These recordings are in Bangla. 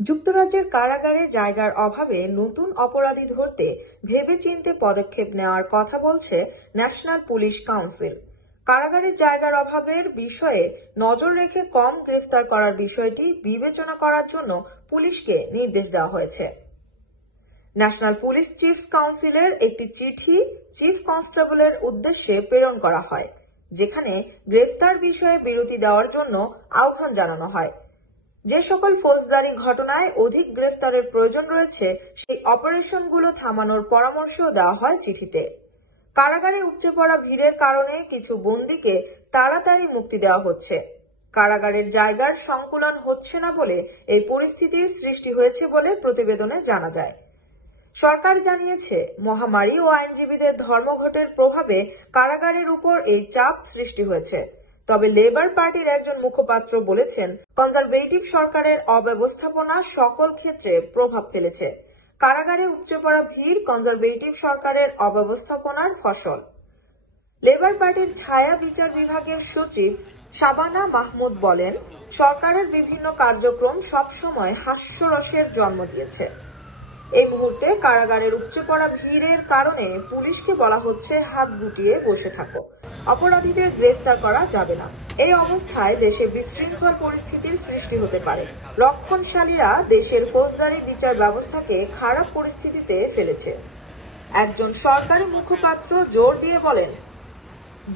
যুক্তরাজ্যের কারাগারে জায়গার অভাবে নতুন অপরাধী ধরতে ভেবেচিন্তে পদক্ষেপ নেওয়ার কথা বলছে ন্যাশনাল পুলিশ কাউন্সিল। কারাগারের জায়গার অভাবের বিষয়ে নজর রেখে কম গ্রেফতার করার বিষয়টি বিবেচনা করার জন্য পুলিশকে নির্দেশ দেওয়া হয়েছে। ন্যাশনাল পুলিশ চিফস কাউন্সিলের একটি চিঠি চিফ কনস্টেবলের উদ্দেশ্যে প্রেরণ করা হয়, যেখানে গ্রেফতার বিষয়ে বিরতি দেওয়ার জন্য আহ্বান জানানো হয়। যে সকল ফৌজদারি ঘটনায় অধিক গ্রেফতারের প্রয়োজন রয়েছে সেই অপারেশনগুলো থামানোর পরামর্শও দেওয়া হয় চিঠিতে। কারাগারে উপচে পড়া ভিড়ের কারণে কিছু বন্দীকে তাড়াতাড়ি মুক্তি দেওয়া হচ্ছে। কারাগারের জায়গার সংকুলন হচ্ছে না বলে এই পরিস্থিতির সৃষ্টি হয়েছে বলে প্রতিবেদনে জানা যায়। সরকার জানিয়েছে, মহামারী ও আইনজীবীদের ধর্মঘটের প্রভাবে কারাগারের উপর এই চাপ সৃষ্টি হয়েছে। তবে লেবার পার্টির একজন মুখপাত্র বলেছেন, কনজারভেটিভ সরকারের অব্যবস্থাপনা সকল ক্ষেত্রে প্রভাব ফেলেছে। কারাগারে উপচে পড়া ভিড় কনজারভেটিভ সরকারের অব্যবস্থাপনার ফসল। লেবার পার্টির ছায়া বিচার বিভাগের সচিব শাবানা মাহমুদ বলেন, সরকারের বিভিন্ন কার্যক্রম সবসময় হাস্যরসের জন্ম দিয়েছে। এই মুহূর্তে কারাগারের উপচে পড়া ভিড়ের কারণে পুলিশকে বলা হচ্ছে হাত গুটিয়ে বসে থাকো, অপরাধীদের গ্রেফতার করা যাবে না। এই অবস্থায় দেশে বিশৃঙ্খল পরিস্থিতির সৃষ্টি হতে পারে। রক্ষণশালীরা দেশের ফৌজদারি বিচার ব্যবস্থাকে খারাপ পরিস্থিতিতে ফেলেছে। একজন সরকারি মুখপাত্র জোর দিয়ে বলেন,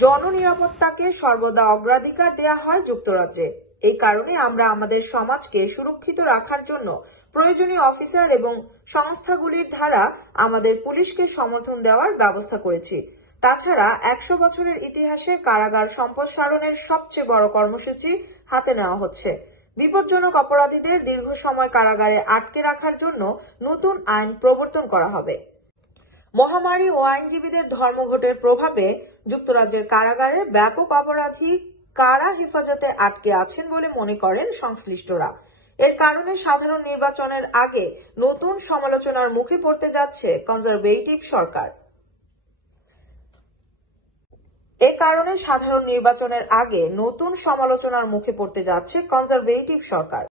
জননিরাপত্তাকে সর্বদা অগ্রাধিকার দেয়া হয় যুক্তরাজ্যে। এই কারণে আমরা আমাদের সমাজকে সুরক্ষিত রাখার জন্য প্রয়োজনীয় অফিসার এবং সংস্থাগুলির দ্বারা আমাদের পুলিশকে সমর্থন দেওয়ার ব্যবস্থা করেছি। তাছাড়া 100 বছরের ইতিহাসে কারাগার সম্প্রসারণের সবচেয়ে বড় কর্মসূচি হাতে নেওয়া হচ্ছে। বিপজ্জনক অপরাধীদের দীর্ঘ সময় কারাগারে আটকে রাখার জন্য নতুন আইন প্রবর্তন করা হবে। মহামারী ও আইনজীবীদের ধর্মঘটের প্রভাবে যুক্তরাজ্যের কারাগারে ব্যাপক অপরাধী কারা হেফাজতে আটকে আছেন বলে মনে করেন সংশ্লিষ্টরা। এর কারণে সাধারণ নির্বাচনের আগে নতুন সমালোচনার মুখে পড়তে যাচ্ছে কনজারভেটিভ সরকার।